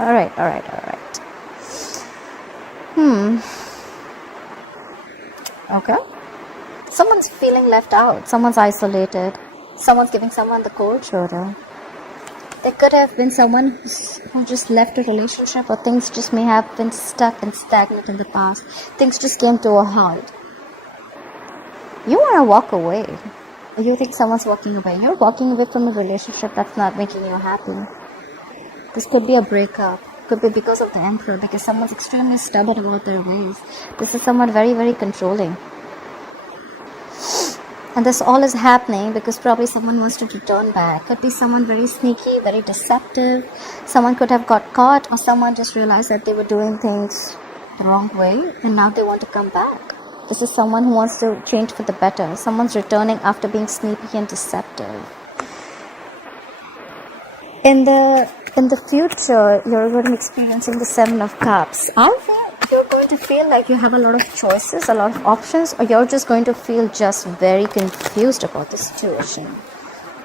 Alright. Okay. Someone's feeling left out. Someone's isolated. Someone's giving someone the cold shoulder. There could have been someone who just left a relationship, or things just may have been stuck and stagnant in the past. Things just came to a halt. You want to walk away. You think someone's walking away. You're walking away from a relationship that's not making you happy. This could be a breakup. Could be because of the Emperor, because someone's extremely stubborn about their ways. This is someone very, very controlling. And this all is happening because probably someone wants to return back. Could be someone very sneaky, very deceptive. Someone could have got caught, or someone just realized that they were doing things the wrong way and now they want to come back. This is someone who wants to change for the better. Someone's returning after being sneaky and deceptive. In the future, you're going to be experiencing the 7 of Cups. Either you're going to feel like you have a lot of choices, a lot of options, or you're just going to feel just very confused about the situation.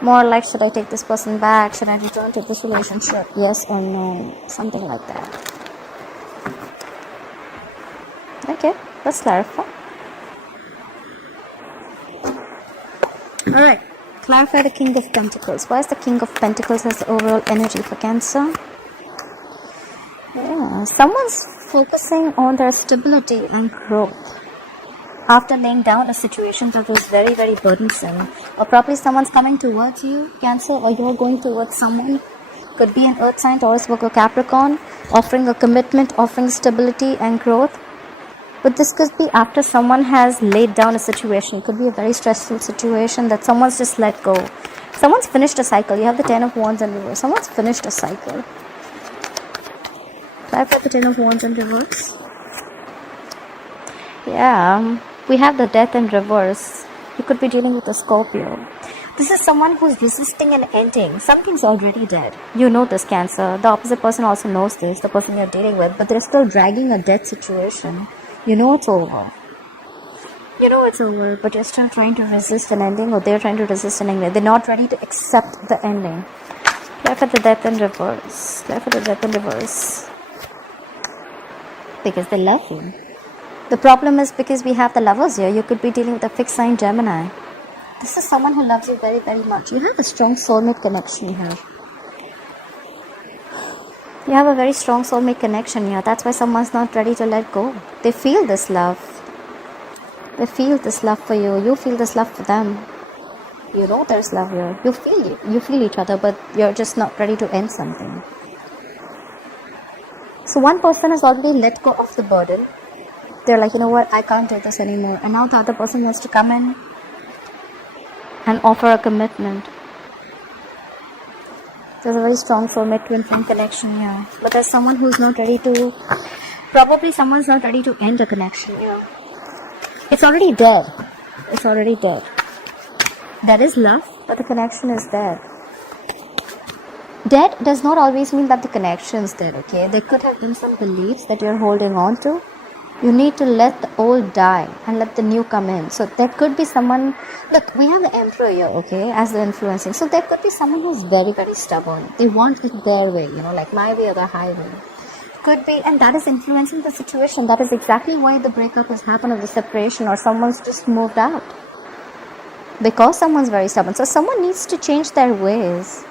More like, should I take this person back? Should I return to this relationship? Yes or no? Something like that. Okay, let's clarify. Alright, clarify the King of Pentacles. Why is the King of Pentacles as the overall energy for Cancer? Yeah, someone's focusing on their stability and growth after laying down a situation that was very, very burdensome. Or probably someone's coming towards you, Cancer, or you're going towards someone. Could be an Earth sign, Taurus, Virgo, Capricorn, offering a commitment, offering stability and growth. But this could be after someone has laid down a situation. It could be a very stressful situation that someone's just let go. Someone's finished a cycle. You have the 10 of Wands in reverse. Someone's finished a cycle. Clarify the 10 of Wands in reverse. Yeah, we have the Death in reverse. You could be dealing with a Scorpio. This is someone who's resisting an ending. Something's already dead. You know this, Cancer. The opposite person also knows this, the person you're dealing with. But they're still dragging a dead situation. You know it's over. You know it's over, but you're still trying to resist an ending, or they're trying to resist an ending. They're not ready to accept the ending. Clarify the Death in reverse. Clarify the Death in reverse. Because they love you. The problem is because we have the Lovers here. You could be dealing with a fixed sign Gemini. This is someone who loves you very, very much. You have a strong soulmate connection here. You have a very strong soulmate connection here. That's why someone's not ready to let go. They feel this love. They feel this love for you. You feel this love for them. You know there's love here. You feel it. You feel each other, but you're just not ready to end something. So one person has already let go of the burden. They're like, you know what, I can't do this anymore. And now the other person wants to come in and offer a commitment. There's a very strong soulmate twin flame connection here. But there's someone who's not ready to, probably someone's not ready to end a connection here. It's already dead. It's already dead. There is love, but the connection is dead. Dead does not always mean that the connection is dead, okay? There could have been some beliefs that you're holding on to. You need to let the old die and let the new come in. So there could be someone, look, we have the Emperor here, okay, as the influencing. So there could be someone who's very, very stubborn. They want it their way, you know, like my way or the highway. Could be, and that is influencing the situation. That is exactly why the breakup has happened, or the separation, or someone's just moved out. Because someone's very stubborn. So someone needs to change their ways.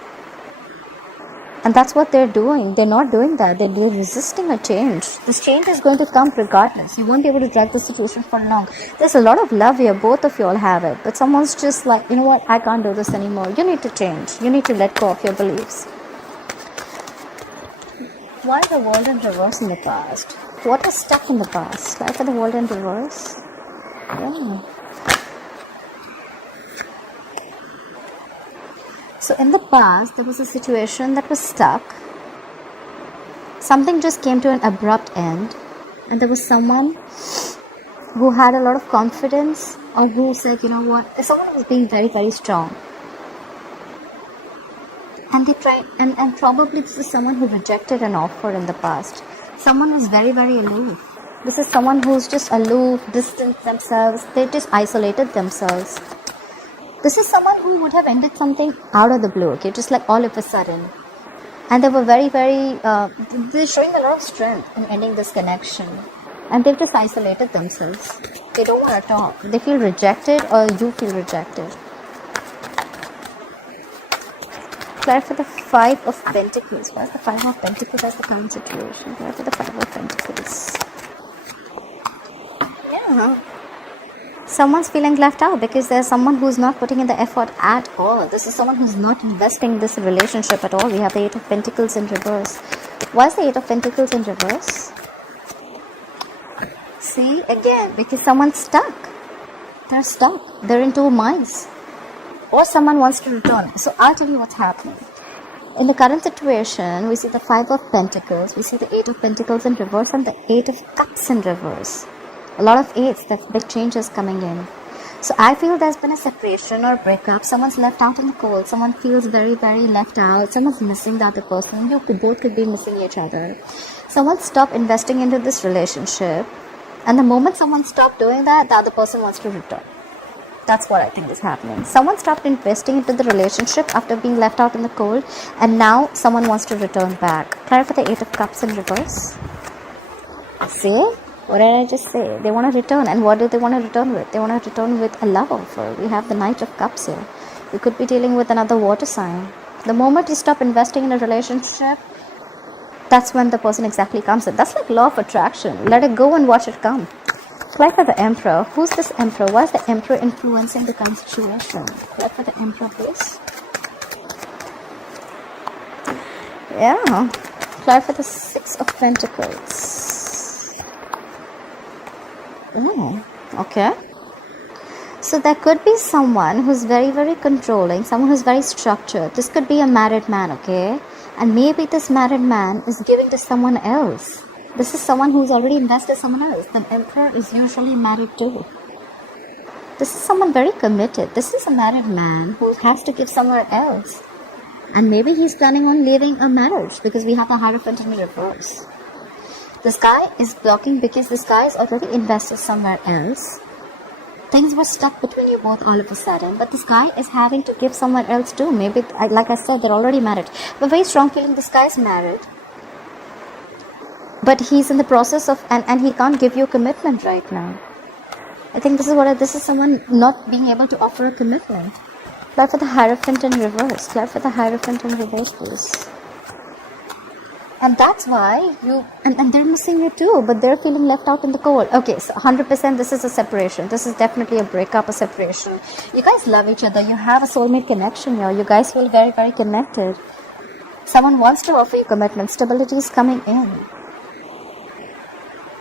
And that's what they're doing. They're not doing that. They're resisting a change. This change is going to come regardless. You won't be able to drag the situation for long. There's a lot of love here. Both of you all have it. But someone's just like, you know what? I can't do this anymore. You need to change. You need to let go of your beliefs. Why the world in reverse in the past? What is stuck in the past? Life of the world in reverse? Yeah. So in the past, there was a situation that was stuck. Something just came to an abrupt end. And there was someone who had a lot of confidence, or who said, you know what, there's someone who was being very, very strong. And they tried, and probably this is someone who rejected an offer in the past. Someone who's very, very aloof. This is someone who's just aloof, distant themselves. They just isolated themselves. This is someone who would have ended something out of the blue, okay, just like all of a sudden. And they were very, they're showing a lot of strength in ending this connection. And they've just isolated themselves. They don't want to talk. They feel rejected, or you feel rejected. Clarify the Five of Pentacles. Where's the Five of Pentacles as the current situation? Clarify the Five of Pentacles. Yeah. Someone's feeling left out because there's someone who's not putting in the effort at all. This is someone who's not investing in this relationship at all. We have the Eight of Pentacles in reverse. Why is the Eight of Pentacles in reverse? See, again, because someone's stuck. They're stuck. They're in two minds. Or someone wants to return. So I'll tell you what's happening. In the current situation, we see the Five of Pentacles, we see the Eight of Pentacles in reverse, and the Eight of Cups in reverse. A lot of eights, that big changes coming in. So I feel there's been a separation or breakup. Someone's left out in the cold. Someone feels very, very left out. Someone's missing the other person. You both could be missing each other. Someone stopped investing into this relationship. And the moment someone stopped doing that, the other person wants to return. That's what I think is happening. Someone stopped investing into the relationship after being left out in the cold. And now someone wants to return back. Clarify the Eight of Cups in reverse. See? What did I just say? They want to return. And what do they want to return with? They want to return with a love offer. We have the Knight of Cups here. You could be dealing with another water sign. The moment you stop investing in a relationship, that's when the person exactly comes in. That's like law of attraction. Let it go and watch it come. Like for the Emperor. Who's this Emperor? Why is the Emperor influencing the current situation? Like for the Emperor, please. Yeah. Clarify the Six of Pentacles. Oh, okay. So there could be someone who's very, very controlling, someone who's very structured. This could be a married man, okay? And maybe this married man is giving to someone else. This is someone who's already invested someone else. The Emperor is usually married too. This is someone very committed. This is a married man who has to give somewhere else. And maybe he's planning on leaving a marriage because we have the Hierophant in reverse. This guy is blocking because this guy is already invested somewhere else. Things were stuck between you both all of a sudden, but this guy is having to give somewhere else too. Maybe, like I said, they're already married. But very strong feeling this guy is married. But he's in the process of, and he can't give you a commitment right now. I think this is someone not being able to offer a commitment. Clap for the Hierophant in reverse. Clap for the Hierophant in reverse, please. And that's why and they're missing you too, but they're feeling left out in the cold. Okay, so 100% this is a separation. This is definitely a breakup, a separation. You guys love each other. You have a soulmate connection here. You guys feel very, very connected. Someone wants to offer you commitment. Stability is coming in.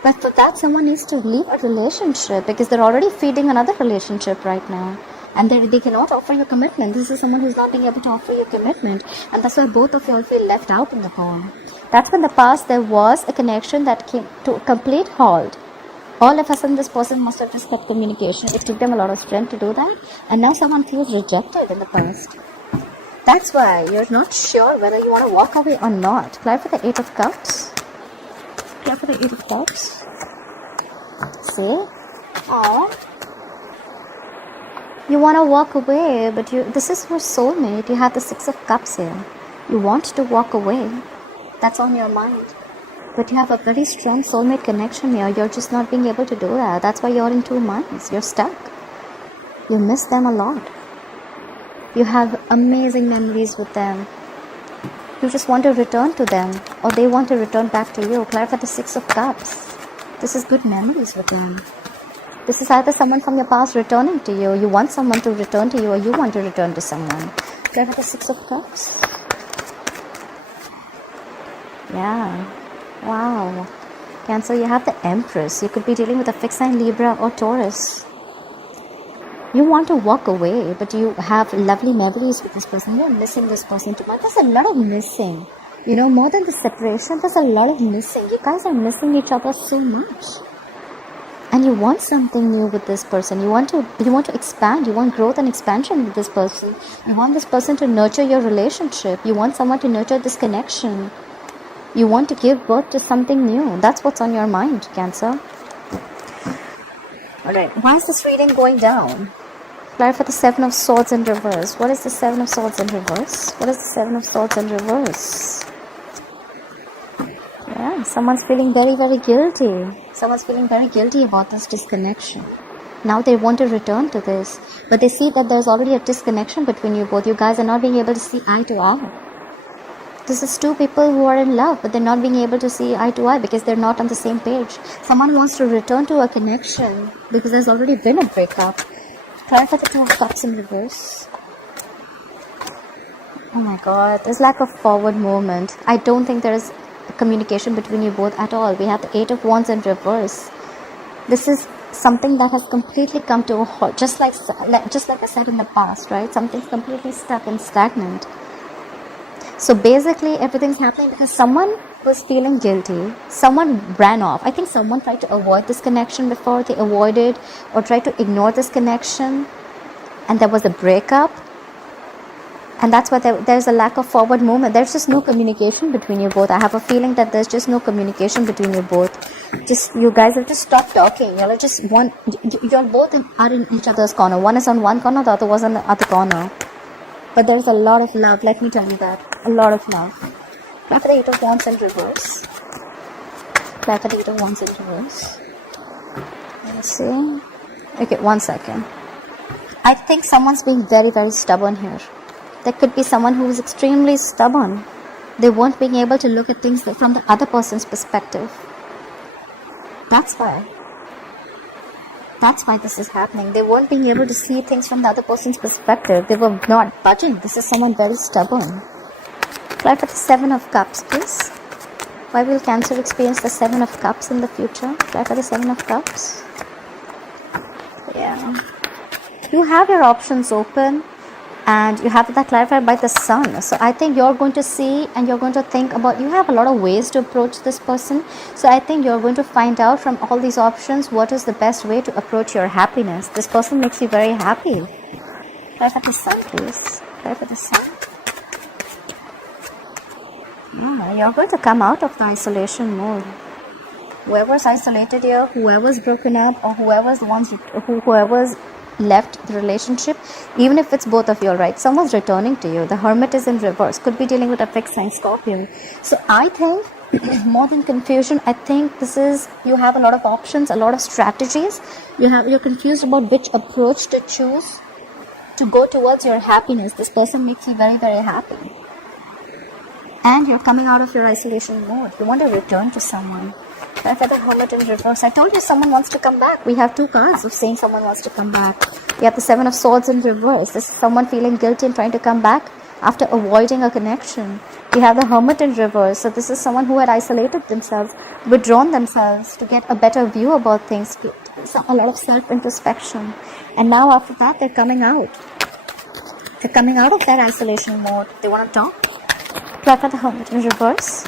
But for that, someone needs to leave a relationship because they're already feeding another relationship right now. And they cannot offer you commitment. This is someone who's not being able to offer you commitment. And that's why both of you all feel left out in the cold. That's when in the past there was a connection that came to a complete halt. All of a sudden this person must have just cut communication. It took them a lot of strength to do that. And now someone feels rejected in the past. That's why you're not sure whether you want to walk away or not. Clap for the Eight of Cups. Clap for the Eight of Cups. See? Aww. You want to walk away, but this is your soulmate. You have the Six of Cups here. You want to walk away. That's on your mind. But you have a very strong soulmate connection here. You're just not being able to do that. That's why you're in two minds. You're stuck. You miss them a lot. You have amazing memories with them. You just want to return to them. Or they want to return back to you. Clarify the Six of Cups. This is good memories with them. This is either someone from your past returning to you. You want someone to return to you, or you want to return to someone. Clarify the Six of Cups. Yeah. Wow. Cancer, you have the Empress. You could be dealing with a fixed sign Libra or Taurus. You want to walk away, but you have lovely memories with this person. You're missing this person too much. There's a lot of missing. You know, more than the separation, there's a lot of missing. You guys are missing each other so much. And you want something new with this person. You want to expand. You want growth and expansion with this person. You want this person to nurture your relationship. You want someone to nurture this connection. You want to give birth to something new. That's what's on your mind, Cancer. Alright, why is this reading going down? Clarify the Seven of Swords in reverse. What is the Seven of Swords in reverse? What is the Seven of Swords in reverse? someone's feeling very, very guilty. Someone's feeling very guilty about this disconnection. Now they want to return to this, but they see that there's already a disconnection between you both. You guys are not being able to see eye to eye. This is two people who are in love, but they're not being able to see eye to eye because they're not on the same page. Someone wants to return to a connection because there's already been a breakup. Try for the Two of Cups in reverse. Oh my god, there's lack of forward movement. I don't think there is communication between you both at all. We have the Eight of Wands in reverse. This is something that has completely come to a halt, just like I said in the past, right? Something's completely stuck and stagnant. So basically everything's happening because someone was feeling guilty, someone ran off. I think someone tried to avoid this connection before. They avoided or tried to ignore this connection, and there was a breakup, and that's why there's a lack of forward movement. There's just no communication between you both. I have a feeling that there's just no communication between you both. Just you guys have just stopped talking. You're just you're both are in each other's corner. One is on one corner, the other was on the other corner. But there's a lot of love, let me tell you that. A lot of love. Try for the Eight of Wands in reverse. Try for the Eight of Wands in reverse. Let's see. Okay, 1 second. I think someone's being very, very stubborn here. There could be someone who is extremely stubborn. They weren't being able to look at things from the other person's perspective. That's why this is happening. They weren't being able to see things from the other person's perspective. They were not budging. This is someone very stubborn. Try for the Seven of Cups, please. Why will Cancer experience the Seven of Cups in the future? Try for the Seven of Cups. Yeah. You have your options open, and you have that clarified by the Sun. So I think you're going to see and you're going to think about, you have a lot of ways to approach this person. So I think you're going to find out from all these options what is the best way to approach your happiness. This person makes you very happy. Try for the Sun, please. Try for the Sun. Yeah, you're going to come out of the isolation mode. Whoever's isolated here, whoever's broken up, or whoever's left the relationship, even if it's both of you, right? Someone's returning to you. The Hermit is in reverse. Could be dealing with a fixed sign Scorpio. So I think more than confusion, I think this is, you have a lot of options, a lot of strategies. You're confused about which approach to choose to go towards your happiness. This person makes you very, very happy. And you're coming out of your isolation mode. You want to return to someone. Try for the Hermit in reverse. I told you someone wants to come back. We have two cards of saying someone wants to come back. We have the Seven of Swords in reverse. This is someone feeling guilty and trying to come back after avoiding a connection. We have the Hermit in reverse. So this is someone who had isolated themselves, withdrawn themselves to get a better view about things, a lot of self-introspection. And now after that, they're coming out. They're coming out of their isolation mode. They want to talk. Try for the Hermit in reverse.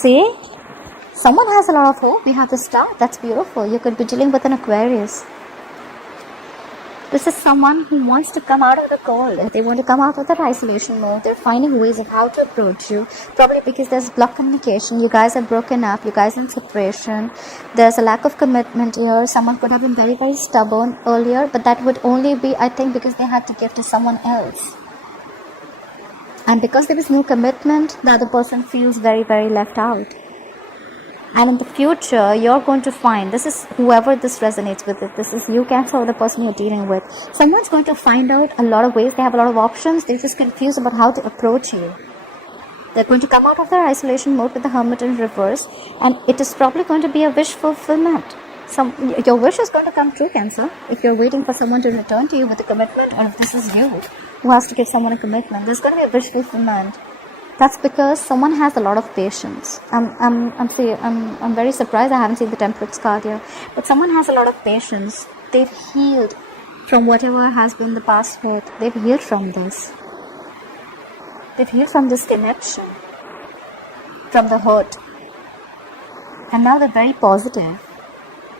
See? Someone has a lot of hope. We have the Star. That's beautiful. You could be dealing with an Aquarius. This is someone who wants to come out of the cold. They want to come out of that isolation mode. They're finding ways of how to approach you. Probably because there's blocked communication. You guys are broken up. You guys are in separation. There's a lack of commitment here. Someone could have been very, very stubborn earlier. But that would only be, I think, because they had to give to someone else. And because there is no commitment, the other person feels very, very left out. And in the future, you're going to find, this is whoever this resonates with, this is you, Cancer, or the person you're dealing with. Someone's going to find out a lot of ways. They have a lot of options. They're just confused about how to approach you. They're going to come out of their isolation mode with the Hermit in reverse. And it is probably going to be a wish fulfillment. Your wish is going to come true, Cancer. If you're waiting for someone to return to you with a commitment, or if this is you who has to give someone a commitment, there's going to be a wish fulfillment. That's because someone has a lot of patience. I'm very surprised I haven't seen the Temperance card here. But someone has a lot of patience. They've healed from whatever has been the past hurt. They've healed from this. They've healed from this connection, from the hurt. And now they're very positive.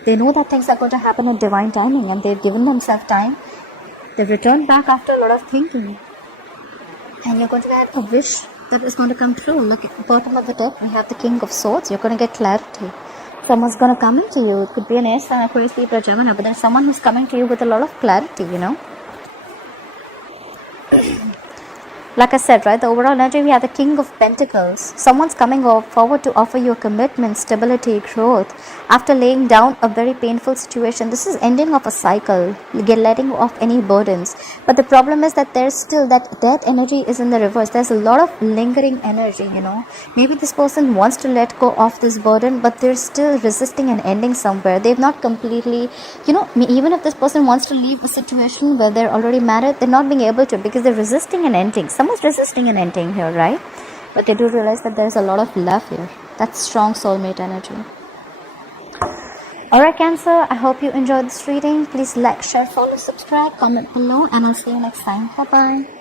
They know that things are going to happen at divine timing, and they've given themselves time. They've returned back after a lot of thinking. And you're going to get a wish that is going to come true. Look at the bottom of the deck. We have the King of Swords. You're going to get clarity. Someone's going to come into you. It could be an Ace, an Aquarius, Libra, Gemini, but there's someone who's coming to you with a lot of clarity, you know. Like I said, right, the overall energy, we have the King of Pentacles. Someone's coming forward to offer you a commitment, stability, growth after laying down a very painful situation. This is ending of a cycle, letting off any burdens. But the problem is that there's still that death energy is in the reverse. There's a lot of lingering energy, you know. Maybe this person wants to let go of this burden, but they're still resisting and ending somewhere. They've not completely, you know, even if this person wants to leave a situation where they're already married, they're not being able to because they're resisting and ending. Someone's resisting and ending here, right? But they do realize that there's a lot of love here. That's strong soulmate energy. Alright, Cancer, I hope you enjoyed this reading. Please like, share, follow, subscribe, comment below, and I'll see you next time. Bye bye.